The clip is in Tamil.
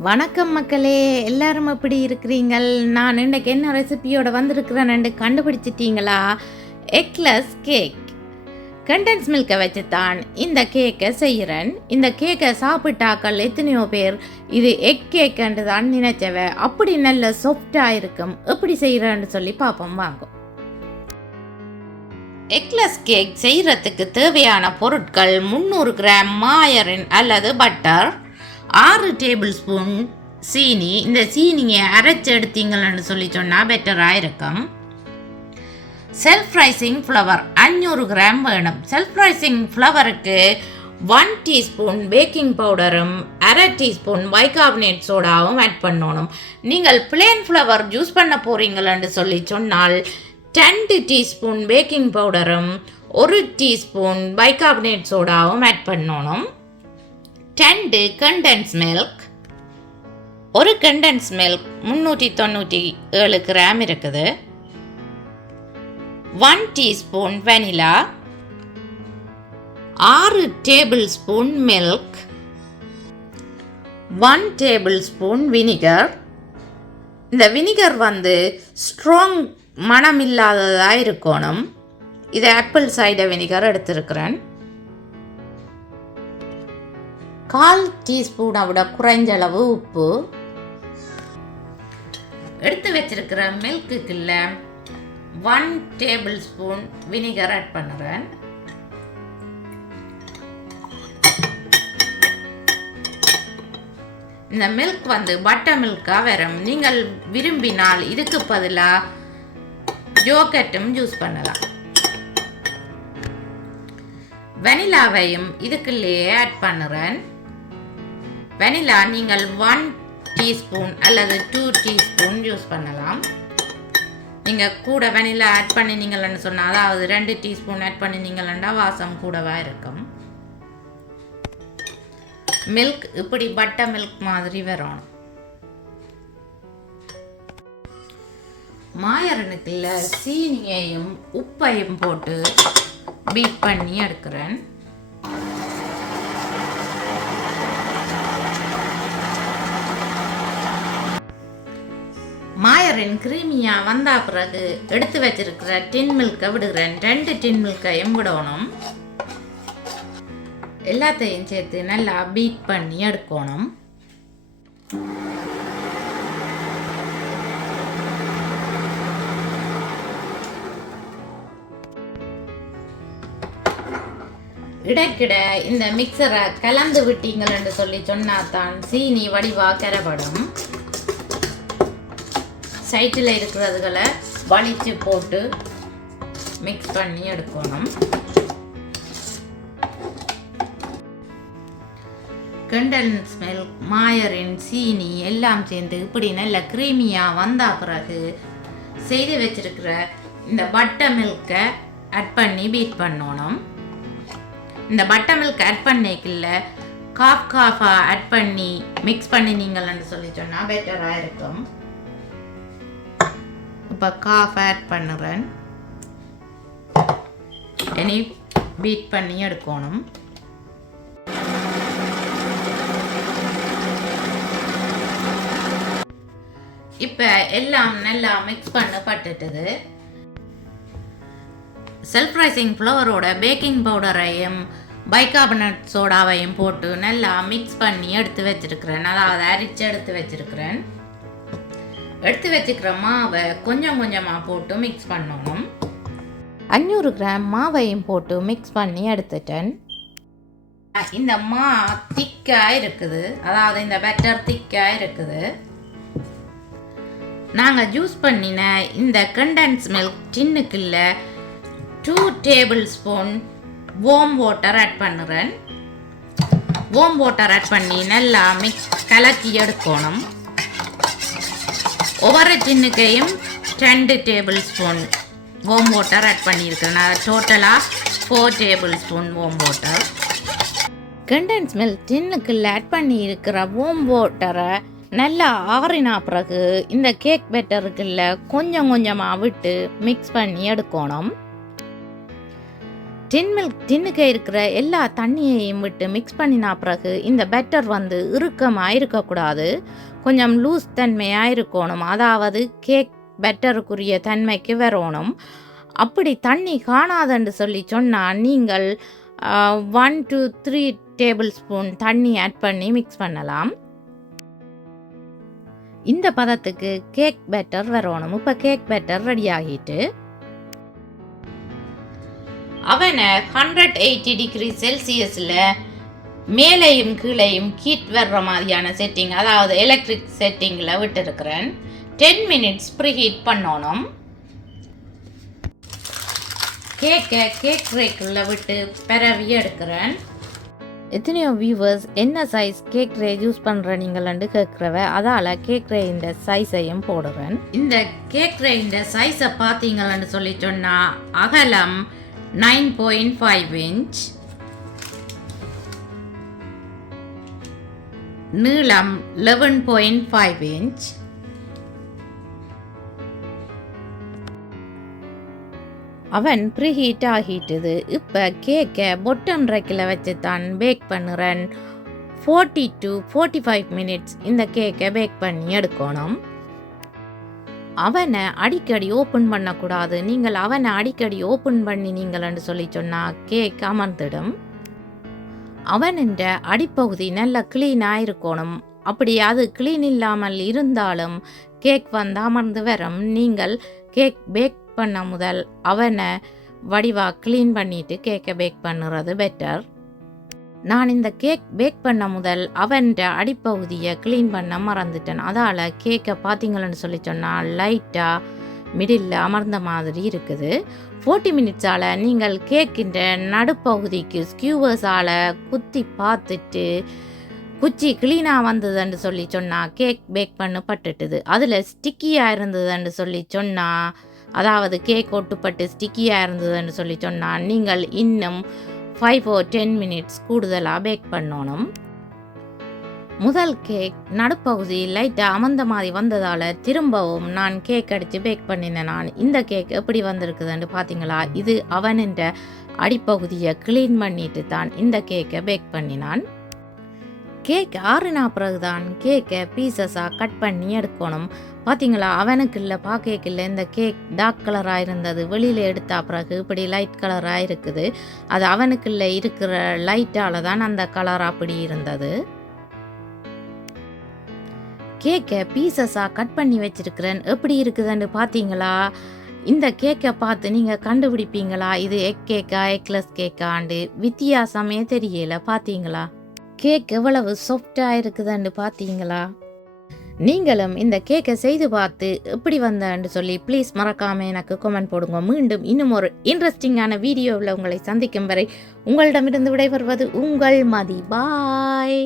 வணக்கம் மக்களே, எல்லாரும் எப்படி இருக்கிறீங்கள்? நான் இன்றைக்கு என்ன ரெசிபியோட வந்திருக்கிறேன்னு கண்டுபிடிச்சிட்டீங்களா? Eggless cake. கண்டென்ஸ் மில்கை வச்சு தான் இந்த கேக்கை செய்கிறேன். இந்த கேக்கை சாப்பிட்டாக்கள் எத்தனையோ பேர் இது எக் கேக்குன்னு தான் நினைச்சவ. அப்படி நல்ல சாஃப்டாக இருக்கும். எப்படி செய்கிறேன்னு சொல்லி பார்ப்போம் வாங்க. எக்லெஸ் கேக் செய்கிறதுக்கு தேவையான பொருட்கள் 300 கிராம் மாயரின் அல்லது பட்டர், 6 டேபிள் ஸ்பூன் சீனி. இந்த சீனியை அரைச்சி எடுத்தீங்கன்னு சொல்லி சொன்னால் பெட்டராக இருக்கும். செல்ஃப் ரைசிங் ஃப்ளவர் 500 கிராம் வேணும். செல்ஃப் ரைசிங் ஃப்ளவருக்கு 1 டீஸ்பூன் பேக்கிங் பவுடரும் 1/2 டீஸ்பூன் பைகார்பனேட் சோடாவும் ஆட் பண்ணணும். நீங்கள் பிளேன் ஃப்ளவர் ஜூஸ் பண்ண போகிறீங்களன்னு சொல்லி சொன்னால் 2 டீஸ்பூன் பேக்கிங் பவுடரும் 1 டீஸ்பூன் பைகார்பனேட் சோடாவும் ஆட் பண்ணணும். 2 condensed milk. ஒரு condensed milk 397 கிராம் இருக்குது. 1 teaspoon vanilla, 6 table spoon milk, 1 table spoon vinegar. இந்த வினிகர் ஸ்ட்ராங் மனம் இல்லாததாக இருக்கணும். இது ஆப்பிள் சைடர் வினிகர் எடுத்திருக்கிறேன். 1/4 டீஸ்பூனை விட குறைஞ்ச அளவு உப்பு எடுத்து வச்சிருக்கிற மில்க்குக்குள்ள 1 டேபிள் ஸ்பூன் வினிகர் ஆட் பண்ணுறேன். இந்த மில்க் பட்டர் மில்காக வரும். நீங்கள் விரும்பினால் இதுக்கு பதிலாக யோகர்ட்டும் யூஸ் பண்ணலாம். வெனிலாவையும் இதுக்குள்ளேயே ஆட் பண்ணுறேன். வெனிலா நீங்கள் 1 டீஸ்பூன் அல்லது 2 டீஸ்பூன் யூஸ் பண்ணலாம். நீங்கள் கூட வெனிலா ஆட் பண்ணினீங்கன்னு சொன்னால், அதாவது 2 டீஸ்பூன் ஆட் பண்ணினீங்கன்னா வாசம் கூடவா இருக்கும். மில்க் இப்படி பட்டர் மில்க் மாதிரி வரணும். மாயரனுக்குள்ள சீனியையும் உப்பையும் போட்டு பீட் பண்ணி எடுக்கிறேன். மாயரின் கிரீமியா வந்த பிறகு எடுத்து வச்சிருக்கிற டின் மில்கை விடுகிறேன். 2 டின் மில்கையும் விடணும். எல்லாத்தையும் சேர்த்து நல்லா பீட் பண்ணி எடுக்கணும். இடைக்கிட இந்த மிக்சரை கலந்து விட்டீங்கன்னு சொல்லி சொன்னாதான் சீனி வடிவாக கரப்படும். சைட்டில் இருக்கிறதுகளை வலிச்சு போட்டு மிக்ஸ் பண்ணி எடுக்கணும். கண்டென்ஸ் மில்க், மாயரின், சீனி எல்லாம் சேர்ந்து இப்படி நல்ல க்ரீமியாக வந்த பிறகு செய்து வச்சிருக்கிற இந்த பட்டர் மில்கை ஆட் பண்ணி பீட் பண்ணணும். இந்த பட்டர் மில்க் ஆட் பண்ணிக்கல காஃபாக ஆட் பண்ணி மிக்ஸ் பண்ணினீங்கன்னு சொல்லி சொன்னால் பெட்டராக இருக்கும். இப்போ காஃப் ஆட் பண்ணுறேன். இனி பீட் பண்ணி எடுக்கணும். இப்போ எல்லாம் நல்லா மிக்ஸ் பண்ணப்பட்டுட்டது. செல்ஃப் ரைசிங் ஃப்ளவரோட பேக்கிங் பவுடரையும் பைகார்பனேட் சோடாவையும் போட்டு நல்லா மிக்ஸ் பண்ணி எடுத்து வச்சிருக்கிறேன். அதாவது அரிச்சு எடுத்து வச்சிருக்கிறேன். எடுத்து வச்சுக்கிற மாவை கொஞ்சம் கொஞ்சமாக போட்டு மிக்ஸ் பண்ணணும். 500 கிராம் மாவையும் போட்டு மிக்ஸ் பண்ணி எடுத்துட்டேன். இந்த மா திக்காக இருக்குது, அதாவது இந்த பேட்டர் திக்காக இருக்குது. நாங்கள் ஜூஸ் பண்ணின இந்த கண்டென்ஸ் மில்க் டின்னுக்குள்ள 2 tablespoon warm water add பண்ணுறேன். வார்ம் வாட்டர் ஆட் பண்ணி நல்லா கலக்கி எடுக்கணும். ஒவ்வொரு டின்னுக்கையும் 2 tablespoon warm water add பண்ணியிருக்கிறேன். டோட்டலாக 4 tablespoon warm water. Condense milk டின்னுக்குள்ள ஆட் பண்ணி இருக்கிற வார்ம் வாட்டரை நல்லா ஆறினா பிறகு இந்த கேக் பேட்டருக்குள்ள கொஞ்சம் கொஞ்சமாக விட்டு மிக்ஸ் பண்ணி எடுக்கணும். டின்னுக்கு இருக்கிற எல்லா தண்ணியையும் விட்டு மிக்ஸ் பண்ணினா பிறகு இந்த பேட்டர் வந்து இறுக்கமாக இருக்கக்கூடாது, கொஞ்சம் லூஸ் தன்மையாக இருக்கணும். அதாவது கேக் பேட்டருக்குரிய தன்மைக்கு வரணும். அப்படி தண்ணி காணாதுன்னு சொல்லி சொன்னால் நீங்கள் 1 to 3 டேபிள் ஸ்பூன் தண்ணி ஆட் பண்ணி மிக்ஸ் பண்ணலாம். இந்த பதத்துக்கு கேக் பேட்டர் வரணும். இப்போ கேக் பேட்டர் ரெடி ஆகிட்டு அவனை 180 டிகிரி செல்சியஸில் மேலையும் கீழையும் ஹீட் வர்ற மாதிரியான செட்டிங், அதாவது எலக்ட்ரிக் செட்டிங்கில் விட்டுருக்கிறேன். 10 மினிட்ஸ் ப்ரீஹீட் பண்ணணும். கேக் ட்ரேக்குள்ளே விட்டு பரவி எடுக்கிறேன். எத்தனையோ வியூவர்ஸ் என்ன சைஸ் கேக் ட்ரே யூஸ் பண்ணுற நீங்கள்ண்டு கேட்குறவ, அதால் கேக் ட்ரேயின் சைஸையும் போடுறேன். இந்த கேக் ட்ரேயின் சைஸை பார்த்தீங்கன்னு சொல்லி சொன்னால் அகலம் 9.5 இன்ச், நீளம் 11.5 இன்ச். அவன் ப்ரீஹீட் ஆகிட்டுது. இப்போ கேக்கை பொட்டம் ரேக்கில் வச்சு தான் பேக் பண்ணுறேன். 40 to 45 மினிட்ஸ் இந்த கேக்கை பேக் பண்ணி எடுக்கணும். அவனை அடிக்கடி ஓப்பன் பண்ணக்கூடாது. நீங்கள் அவனை அடிக்கடி ஓப்பன் பண்ணினீங்கள்னு சொல்லி சொன்னால் கேக் அமர்ந்துடும். அவனின்ற அடிப்பகுதி நல்லா க்ளீனாக இருக்கணும். அப்படி அது க்ளீன் இல்லாமல் இருந்தாலும் கேக் வந்து அமர்ந்து வரும். நீங்கள் கேக் பேக் பண்ண முதல் அவனை வடிவாக க்ளீன் பண்ணிவிட்டு கேக்கை பேக் பண்ணுறது பெட்டர். நான் இந்த கேக் பேக் பண்ண முதல் அவன்ற அடிப்பகுதியை க்ளீன் பண்ண மறந்துட்டேன். அதால் கேக்கை பார்த்தீங்கன்னு சொல்லி சொன்னால் லைட்டாக மிடில் அமர்ந்த மாதிரி இருக்குது. 40 மினிட்ஸால் நீங்கள் கேக்கின்ற நடுப்பகுதிக்கு ஸ்கியூவர்ஸால் குத்தி பார்த்துட்டு குச்சி க்ளீனாக வந்ததுன்னு சொல்லி சொன்னால் கேக் பேக் பண்ணப்பட்டுட்டுது. அதில் ஸ்டிக்கியாக இருந்ததுன்னு சொல்லி சொன்னால், அதாவது கேக் ஒட்டுப்பட்டு ஸ்டிக்கியாக இருந்ததுன்னு சொல்லி சொன்னால் நீங்கள் இன்னும் 5 or 10 மினிட்ஸ் கூடுதலாக பேக் பண்ணணும். முதல் கேக் நடுப்பகுதி லைட்டாக அமர்ந்த மாதிரி வந்ததால் திரும்பவும் நான் கேக் அடித்து பேக் பண்ணினேன். நான் இந்த கேக் எப்படி வந்திருக்குதுன்னு பார்த்தீங்களா? இது அவனின்ற அடிப்பகுதியை க்ளீன் பண்ணிட்டு தான் இந்த கேக்கை பேக் பண்ணினான். கேக் ஆறுனா பிறகுதான் கேக்கை பீசஸாக கட் பண்ணி எடுக்கணும். பார்த்தீங்களா, அவனுக்கு இல்லை பார்க்க இல்லை இந்த கேக் டார்க் கலராக இருந்தது, வெளியில் எடுத்தா பிறகு இப்படி லைட் கலராக இருக்குது. அது அவனுக்குள்ள இருக்கிற லைட்டால் தான் அந்த கலர் அப்படி இருந்தது. கேக்கை பீசஸாக கட் பண்ணி வச்சிருக்கிறேன். எப்படி இருக்குதுன்னு பார்த்தீங்களா? இந்த கேக்கை பார்த்து நீங்கள் கண்டுபிடிப்பீங்களா இது எக் கேக்கா எக்லெஸ் கேக்காண்டு? வித்தியாசமே தெரியல. பார்த்தீங்களா கேக் எவ்வளவு சாஃப்டாக இருக்குதுன்னு பார்த்தீங்களா? நீங்களும் இந்த கேக்கை செய்து பார்த்து எப்படி வந்தேன்னு சொல்லி ப்ளீஸ் மறக்காமல் எனக்கு கமெண்ட் போடுங்க. மீண்டும் இன்னும் ஒரு இன்ட்ரெஸ்டிங்கான வீடியோவில் உங்களை சந்திக்கும் வரை உங்களிடமிருந்து விடைபெறுவது உங்கள் மதி. பாய்.